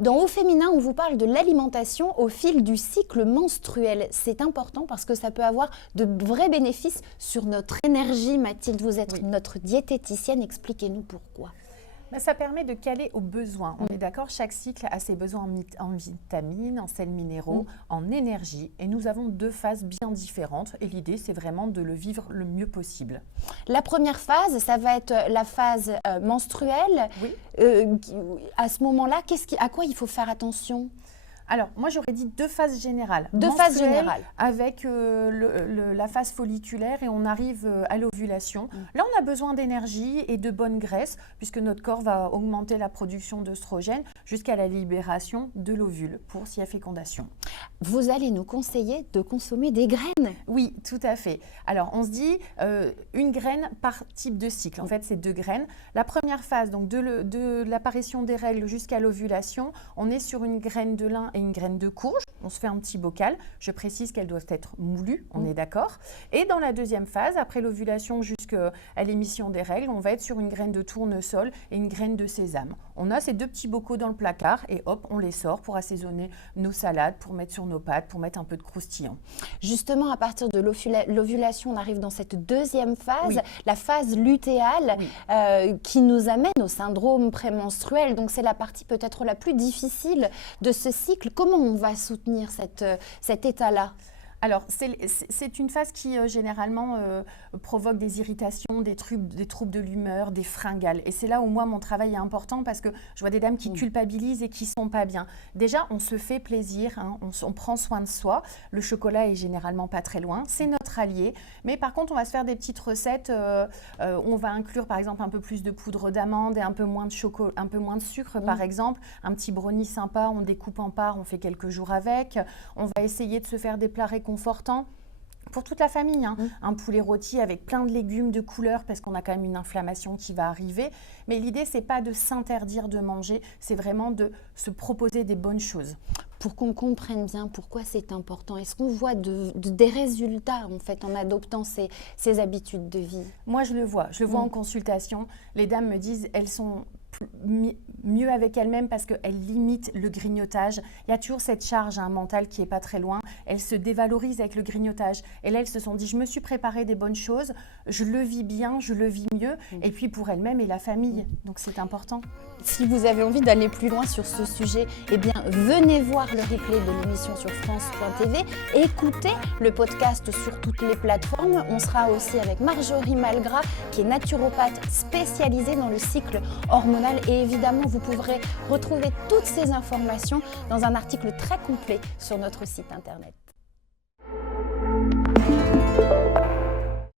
Dans Au féminin, on vous parle de l'alimentation au fil du cycle menstruel. C'est important parce que ça peut avoir de vrais bénéfices sur notre énergie. Mathilde, vous êtes notre diététicienne, expliquez-nous pourquoi. Ça permet de caler aux besoins. On est d'accord, chaque cycle a ses besoins en vitamines, en sels minéraux, en énergie. Et nous avons deux phases bien différentes. Et l'idée, c'est vraiment de le vivre le mieux possible. La première phase, ça va être la phase menstruelle. À ce moment-là, à quoi il faut faire attention ? Alors, moi, j'aurais dit deux phases générales. Deux phases générales. Avec la phase folliculaire et on arrive à l'ovulation. Là, on a besoin d'énergie et de bonne graisse puisque notre corps va augmenter la production d'œstrogènes jusqu'à la libération de l'ovule pour s'y fécondation. Vous allez nous conseiller de consommer des graines. Oui, tout à fait. Alors, on se dit une graine par type de cycle. En fait, c'est 2 graines. La première phase, donc de l'apparition des règles jusqu'à l'ovulation, on est sur une graine de lin et une graine de courge. On se fait un petit bocal. Je précise qu'elles doivent être moulues, on est d'accord. Et dans la deuxième phase, après l'ovulation jusqu'à l'émission des règles, on va être sur une graine de tournesol et une graine de sésame. On a ces 2 petits bocaux dans le placard et hop, on les sort pour assaisonner nos salades, pour mettre sur nos pâtes, pour mettre un peu de croustillant. Justement, à partir de l'ovulation, on arrive dans cette deuxième phase, la phase lutéale, qui nous amène au syndrome prémenstruel. Donc, c'est la partie peut-être la plus difficile de ce cycle. Comment on va soutenir cet état-là ? Alors, c'est une phase qui généralement provoque des irritations, des troubles de l'humeur, des fringales. Et c'est là où moi, mon travail est important parce que je vois des dames qui culpabilisent et qui ne sont pas bien. Déjà, on se fait plaisir, hein, on prend soin de soi. Le chocolat est généralement pas très loin, c'est notre allié. Mais par contre, on va se faire des petites recettes. On va inclure par exemple un peu plus de poudre d'amande et un peu moins de sucre par exemple. Un petit brownie sympa, on découpe en parts, on fait quelques jours avec. On va essayer de se faire des plats réconfortants pour toute la famille, hein. Un poulet rôti avec plein de légumes de couleur parce qu'on a quand même une inflammation qui va arriver. Mais l'idée, c'est pas de s'interdire de manger, c'est vraiment de se proposer des bonnes choses. Pour qu'on comprenne bien pourquoi c'est important, est-ce qu'on voit des résultats en fait en adoptant ces habitudes de vie ? Moi, je le vois en consultation. Les dames me disent, elles sont mieux avec elles-mêmes parce qu'elles limitent le grignotage. Il y a toujours cette charge mentale qui n'est pas très loin. Elles se dévalorisent avec le grignotage. Et là, elles se sont dit, je me suis préparé des bonnes choses, je le vis bien, je le vis mieux. Et puis pour elles-mêmes et la famille. Donc c'est important. Si vous avez envie d'aller plus loin sur ce sujet, eh bien venez voir le replay de l'émission sur France.tv. Écoutez le podcast sur toutes les plateformes. On sera aussi avec Marjorie Malgras, qui est naturopathe spécialisée dans le cycle hormonal. Et évidemment, vous pourrez retrouver toutes ces informations dans un article très complet sur notre site internet.